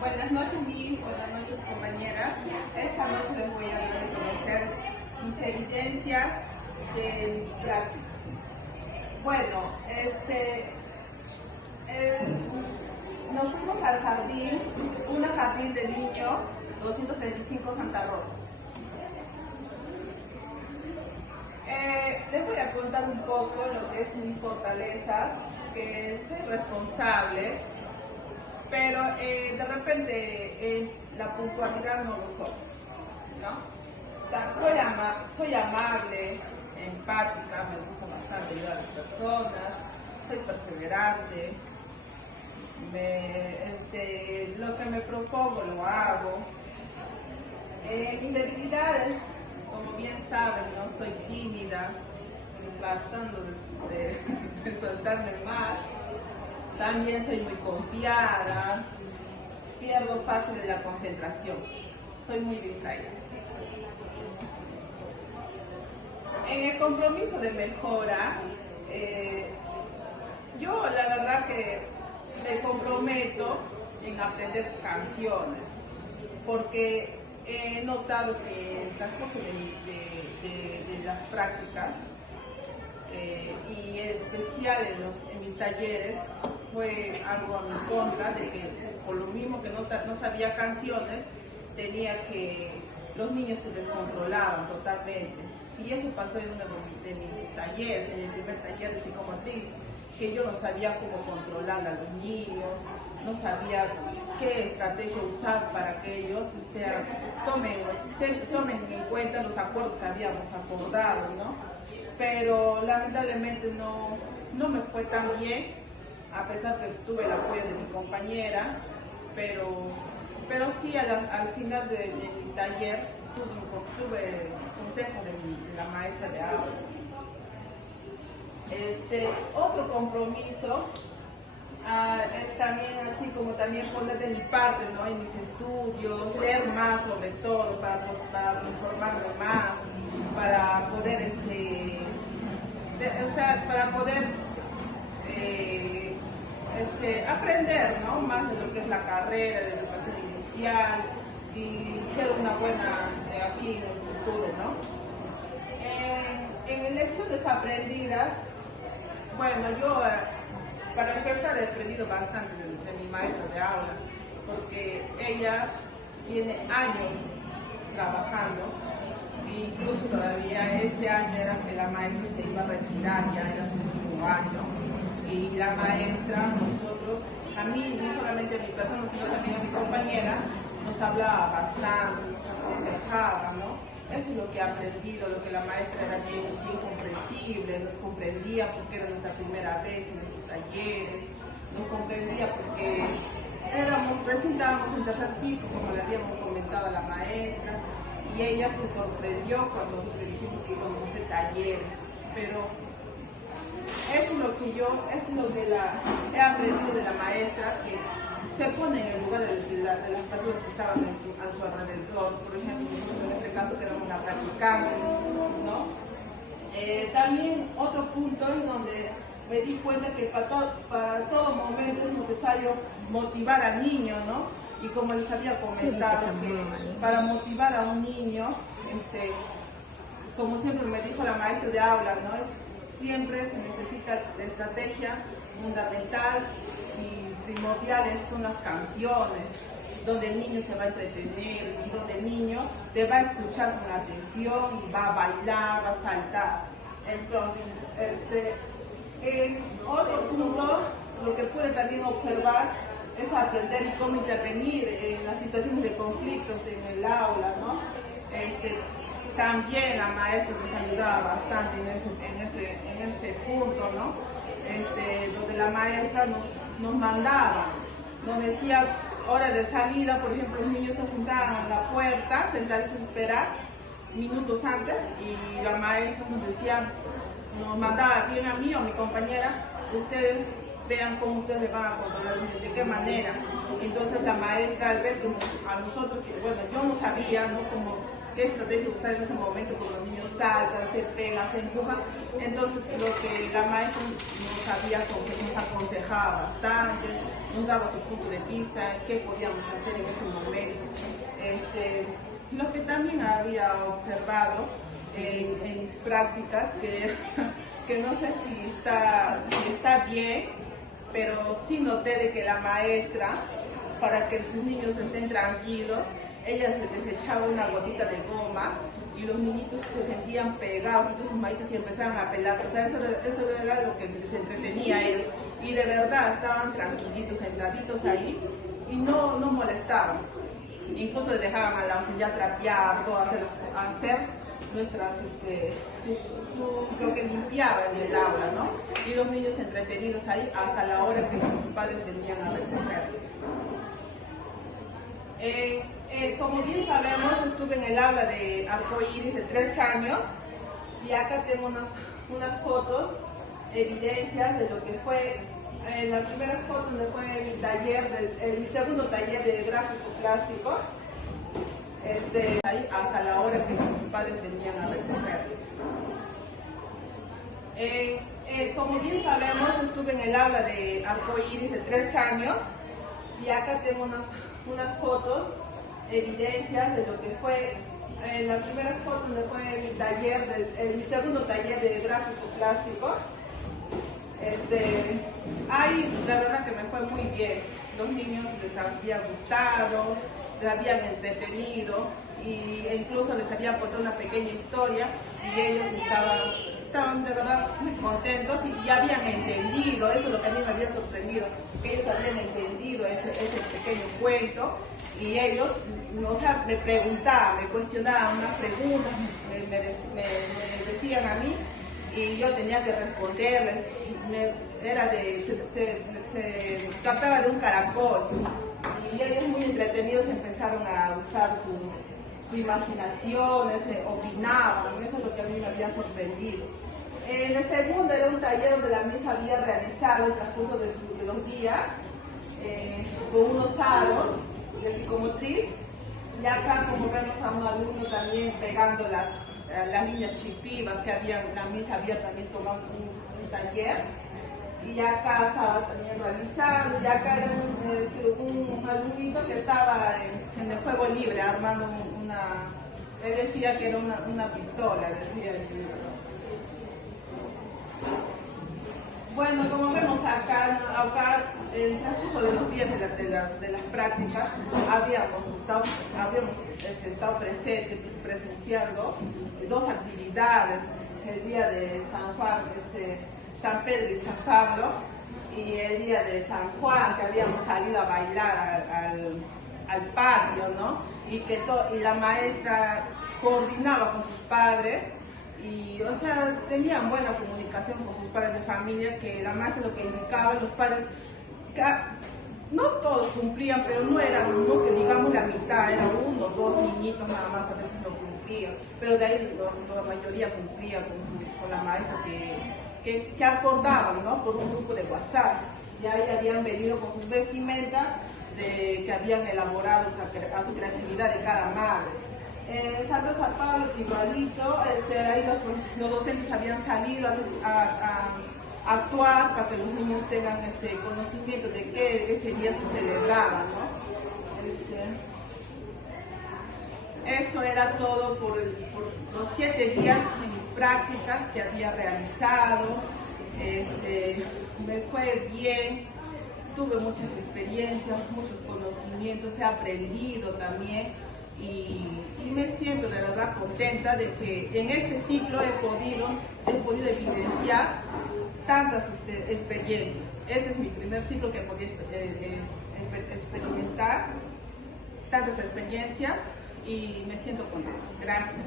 Buenas noches, Miss. Buenas noches, compañeras. Esta noche les voy a dar a conocer mis evidencias de mis prácticas. Bueno, nos fuimos al jardín, un jardín de niños, 235 Santa Rosa. Les voy a contar un poco lo que es mis fortalezas, que soy responsable, pero de repente la puntualidad no lo soy, ¿no? Soy amable, empática, me gusta bastante ayudar a las personas, soy perseverante, lo que me propongo lo hago. Mis debilidades, como bien saben, no soy tímida, tratando de soltarme más. También soy muy confiada, pierdo fácil en la concentración, soy muy distraída. En el compromiso de mejora, yo la verdad que me comprometo en aprender canciones, porque he notado que el transcurso de las prácticas, y en especial en mis talleres, fue algo a mi contra, de que por lo mismo que no sabía canciones, los niños se descontrolaban totalmente. Y eso pasó en uno de mis talleres, en el primer taller de psicomotriz, que yo no sabía cómo controlar a los niños, no sabía qué estrategia usar para que ellos tomen en cuenta los acuerdos que habíamos acordado, ¿no? Pero lamentablemente no me fue tan bien, a pesar de que tuve el apoyo de mi compañera, pero sí al final de mi taller tuve consejo de la maestra de aula. Otro compromiso es también así como también poner de mi parte, ¿no? En mis estudios, leer más sobre todo, para informarme más, para poder aprender, ¿no? Más de lo que es la carrera de educación inicial y ser una buena aquí en el futuro, ¿no? En lecciones aprendidas, bueno, yo para empezar he aprendido bastante de mi maestra de aula, porque ella tiene años trabajando, e incluso todavía este año era que la maestra se iba a retirar, ya era su último año, y la maestra, a mí, no solamente a mi persona, sino también a mi compañera, nos hablaba bastante, nos aconsejaba, ¿no? Eso es lo que he aprendido, lo que la maestra era bien comprensible, nos comprendía porque era nuestra primera vez en nuestros talleres, nos comprendía porque recién estábamos en tercer ciclo, como le habíamos comentado a la maestra, y ella se sorprendió cuando nosotros dijimos que íbamos a hacer talleres, pero eso es lo que he aprendido de la maestra, que se pone en el lugar de las personas que estaban a su alrededor. Por ejemplo, en este caso que éramos una practicante, ¿no? También otro punto en donde me di cuenta que para todo momento es necesario motivar al niño, ¿no? Y como les había comentado, que para motivar a un niño, como siempre me dijo la maestra de aula, ¿no? Siempre se necesita la estrategia fundamental y primordiales son las canciones, donde el niño se va a entretener y donde el niño te va a escuchar con atención y va a bailar, va a saltar. Entonces, otro punto, lo que puede también observar es aprender y cómo intervenir en las situaciones de conflictos en el aula, ¿no? También la maestra nos ayudaba bastante en ese punto, ¿no? Donde la maestra nos mandaba, nos decía hora de salida, por ejemplo, los niños se juntaban a la puerta, sentados a esperar minutos antes, y la maestra nos mandaba, bien a mí o a mi compañera, ustedes vean cómo ustedes le van a controlar, de qué manera. Entonces la maestra, al ver que a nosotros, que bueno, yo no sabía, ¿no? Como qué estrategia usar en ese momento, porque los niños saltan, se pegan, se empujan. Entonces lo que la maestra nos aconsejaba bastante, nos daba su punto de vista, qué podíamos hacer en ese momento. Lo que también había observado en mis prácticas, que no sé si está bien, pero sí noté de que la maestra, para que sus niños estén tranquilos, ella les echaba una gotita de goma y los niñitos se sentían pegados, entonces sus maestros y empezaban a pelarse. O sea, eso era lo que les entretenía a ellos. Y de verdad estaban tranquilitos, sentaditos ahí y no molestaban. Incluso les dejaban a la auxiliar trapear, todo, hacer nuestras, lo que limpiaban en el aula, ¿no? Y los niños entretenidos ahí hasta la hora que sus padres tenían a recoger. Como bien sabemos, estuve en el aula de arcoíris de 3 años y acá tengo unas fotos, evidencias de lo que fue la primera foto, donde fue mi segundo taller de gráfico plástico, ahí hasta la hora que sus padres tenían a recoger. Como bien sabemos, estuve en el aula de arcoíris de 3 años y acá tengo unas fotos, evidencias de lo que fue la primera foto, donde fue mi segundo taller de gráfico plástico. Ahí la verdad que me fue muy bien. Los niños les había gustado, les habían entretenido e incluso les había contado una pequeña historia y ellos estaban de verdad muy contentos y ya habían entendido. Eso es lo que a mí me había sorprendido, que ellos habían entendido ese pequeño cuento y ellos, o sea, me preguntaban, me cuestionaban unas preguntas, me decían a mí y yo tenía que responderles. Se trataba de un caracol y ellos muy entretenidos empezaron a usar su imaginación, opinaban. Eso es lo que a mí me había sorprendido. El segundo era un taller donde la misa había realizado el transcurso de los días con unos aros de psicomotriz, y acá como vemos a un alumno también pegando las líneas shipivas que la misa había también tomado un taller, y acá estaba también realizando, y acá era un alumnito que estaba en el juego libre armando él decía que era una pistola, decía el libro. Bueno, como vemos acá en el transcurso de los días de las prácticas, habíamos estado presenciando 2 actividades: el día de San Juan, San Pedro y San Pablo, y el día de San Juan, que habíamos salido a bailar al patio, ¿no? Y la maestra coordinaba con sus padres. Y, o sea, tenían buena comunicación con sus padres de familia, que la maestra lo que indicaba, los padres, no todos cumplían, pero no que digamos la mitad, era 1 o 2 niñitos nada más a veces no cumplían, pero de ahí la mayoría cumplía con la maestra que acordaban, ¿no? Por un grupo de WhatsApp. Y ahí habían venido con sus vestimentas que habían elaborado a su creatividad de cada madre. San Pablo igualito, ahí los docentes habían salido a actuar para que los niños tengan conocimiento de que ese día se celebraba, ¿no? Eso era todo por los 7 días en mis prácticas que había realizado. Me fue bien, tuve muchas experiencias, muchos conocimientos, he aprendido también. Y me siento de verdad contenta de que en este ciclo he podido evidenciar tantas experiencias. Este es mi primer ciclo que he podido experimentar tantas experiencias y me siento contenta. Gracias.